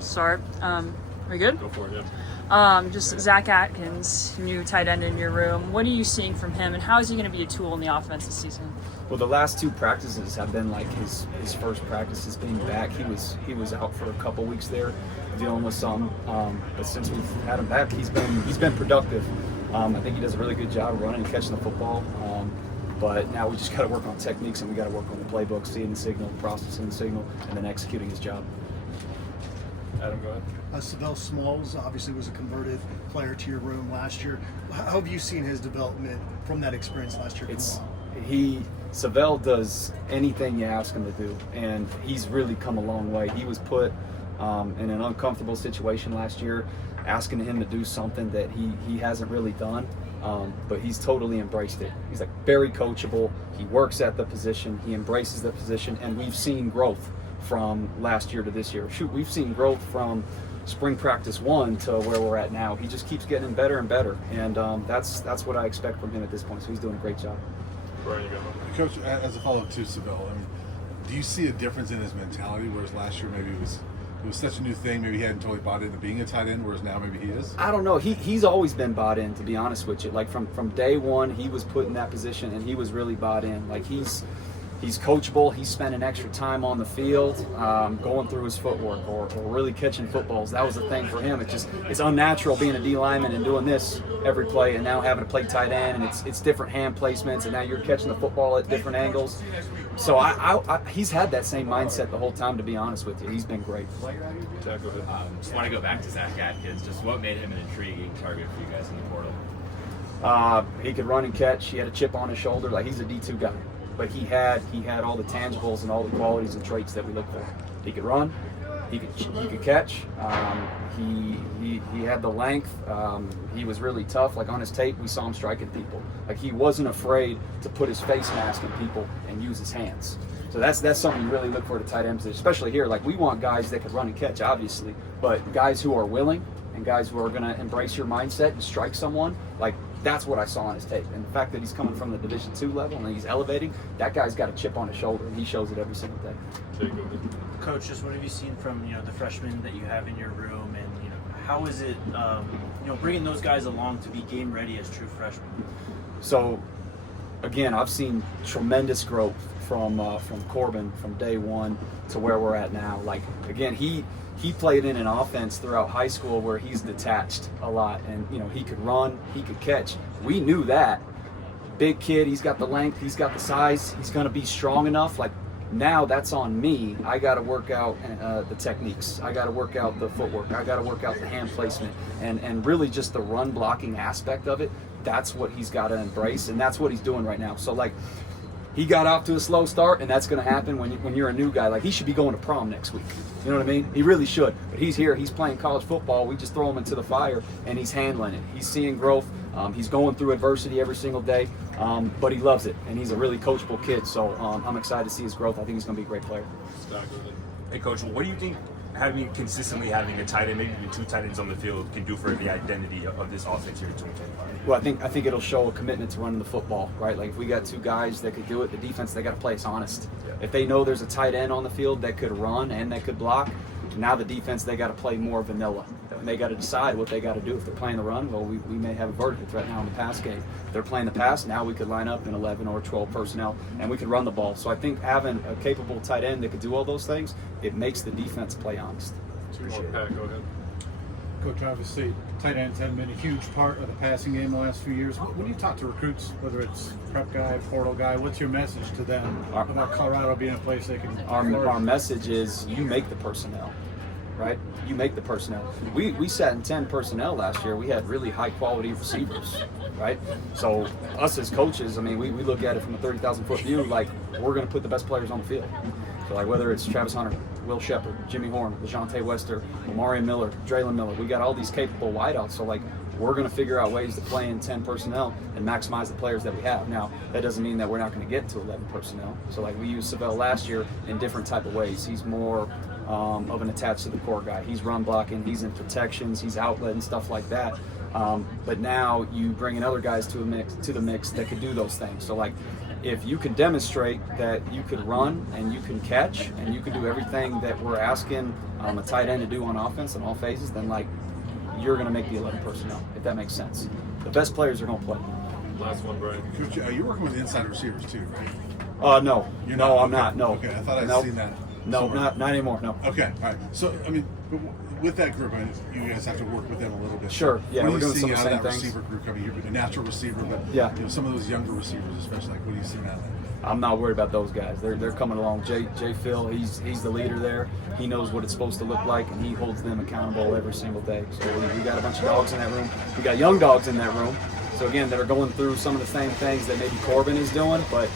I'll start. We good? Go for it, yeah. Just Zach Atkins, new tight end in your room. What are you seeing from him, and how is he going to be a tool in the offense this season? Well, the last two practices have been like his first practices being back. He was out for a couple weeks there, dealing with some. But since we've had him back, he's been productive. I think he does a really good job running and catching the football. But now we just got to work on techniques, and we got to work on the playbook, seeing the signal, processing the signal, and then executing his job. Adam, go ahead. Sav'ell Smalls obviously was a converted player to your room last year. How have you seen his development from that experience last year? Sav'ell does anything you ask him to do, and he's really come a long way. He was put in an uncomfortable situation last year, asking him to do something that he hasn't really done, but he's totally embraced it. He's like very coachable. He works at the position. He embraces the position, and we've seen growth from last year to this year. Shoot, we've seen growth from spring practice 1 to where we're at now. He just keeps getting better and better, and that's what I expect from him at this point. So he's doing a great job. Brian, you go. Coach, as a follow-up to Sav'ell, do you see a difference in his mentality? Whereas last year maybe it was such a new thing, maybe he hadn't totally bought into being a tight end, whereas now maybe he is? I don't know. He's always been bought in, to be honest with you. Like from day one, he was put in that position, and he was really bought in. Like he's coachable. He's spending extra time on the field, going through his footwork or really catching footballs. That was the thing for him. It's unnatural being a D lineman and doing this every play, and now having to play tight end, and it's different hand placements, and now you're catching the football at different angles. So he's had that same mindset the whole time, to be honest with you. He's been great. Zach, go ahead. Just want to go back to Zach Atkins. Just what made him an intriguing target for you guys in the portal? He could run and catch. He had a chip on his shoulder. Like, he's a D2 guy. But he had all the tangibles and all the qualities and traits that we look for. He could run, he could catch, he had the length, he was really tough. Like on his tape, we saw him striking people. Like he wasn't afraid to put his face mask in people and use his hands. So that's something you really look for at a tight end position, especially here. Like we want guys that could run and catch, obviously, but guys who are willing and guys who are going to embrace your mindset and strike someone, like that's what I saw on his tape. And the fact that he's coming from the Division II level and he's elevating, that guy's got a chip on his shoulder, and he shows it every single day. Coach, just what have you seen from the freshmen that you have in your room, and how is it bringing those guys along to be game ready as true freshmen? So, again, I've seen tremendous growth from Corbin from day one to where we're at now. Like again, he played in an offense throughout high school where he's detached a lot, and he could run, he could catch. We knew that. Big kid, he's got the length, he's got the size, he's going to be strong enough. Like now that's on me. I got to work out the techniques. I got to work out the footwork. I got to work out the hand placement, and really just the run blocking aspect of it. That's what he's got to embrace, and that's what he's doing right now. So like, he got off to a slow start, and that's going to happen when you're a new guy. Like he should be going to prom next week. You know what I mean? He really should. But he's here. He's playing college football. We just throw him into the fire, and he's handling it. He's seeing growth. He's going through adversity every single day, but he loves it, and he's a really coachable kid. So I'm excited to see his growth. I think he's going to be a great player. Hey, Coach, what do you think having a tight end, maybe even two tight ends on the field, can do for the identity of this offense here in 2025? Well, I think it'll show a commitment to running the football, right? Like if we got two guys that could do it, the defense, they got to play us honest. Yeah. If they know there's a tight end on the field that could run and that could block, now the defense, they got to play more vanilla. And they got to decide what they got to do. If they're playing the run, well, we may have a vertical threat now in the pass game. If they're playing the pass, now we could line up in 11 or 12 personnel, and we could run the ball. So I think having a capable tight end that could do all those things, it makes the defense play honest. Pat, go ahead. Coach, obviously, tight ends haven't been a huge part of the passing game the last few years. When you talk to recruits, whether it's prep guy, portal guy, what's your message to them about Colorado being a place they can? Our message is you make the personnel, right? You make the personnel. We sat in 10 personnel last year. We had really high quality receivers, right? So us as coaches, I mean, we look at it from a 30,000-foot view, like we're going to put the best players on the field. So like whether it's Travis Hunter, Will Shepard, Jimmy Horn, LeJontay Wester, Omarion Miller, Draylon Miller, we got all these capable wideouts. So like we're going to figure out ways to play in 10 personnel and maximize the players that we have. Now, that doesn't mean that we're not going to get to 11 personnel. So like we used Sav'ell last year in different type of ways. He's more of an attached to the core guy. He's run blocking, he's in protections, he's outlet and stuff like that. But now you bring in other guys to the mix that could do those things. So like if you can demonstrate that you could run and you can catch and you can do everything that we're asking a tight end to do on offense in all phases, then like you're going to make the 11 personnel, if that makes sense. The best players are going to play. Last one, Brian. Coach, you're working with inside receivers too, right? No. You're No, I'm Okay. not. No. Okay, I thought I'd Nope. seen that. No, somewhere. not anymore. No. Okay, all right. So, I mean, but with that group, I mean, you guys have to work with them a little bit. Sure, yeah, what we're are you doing some seeing of out the of same that things. receiver group coming here? A natural receiver, but Yeah. you know, some of those younger receivers, especially. Like, what are you seeing out of that? I'm not worried about those guys. They're coming along. Jay Phil, he's the leader there. He knows what it's supposed to look like, and he holds them accountable every single day. So we got a bunch of dogs in that room. We got young dogs in that room. So again, that are going through some of the same things that maybe Corbin is doing, but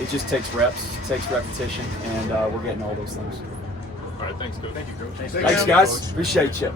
it just takes reps, it takes repetition, and we're getting all those things. All right, thanks, Coach. Thank you, Coach. Thanks, guys. Appreciate you.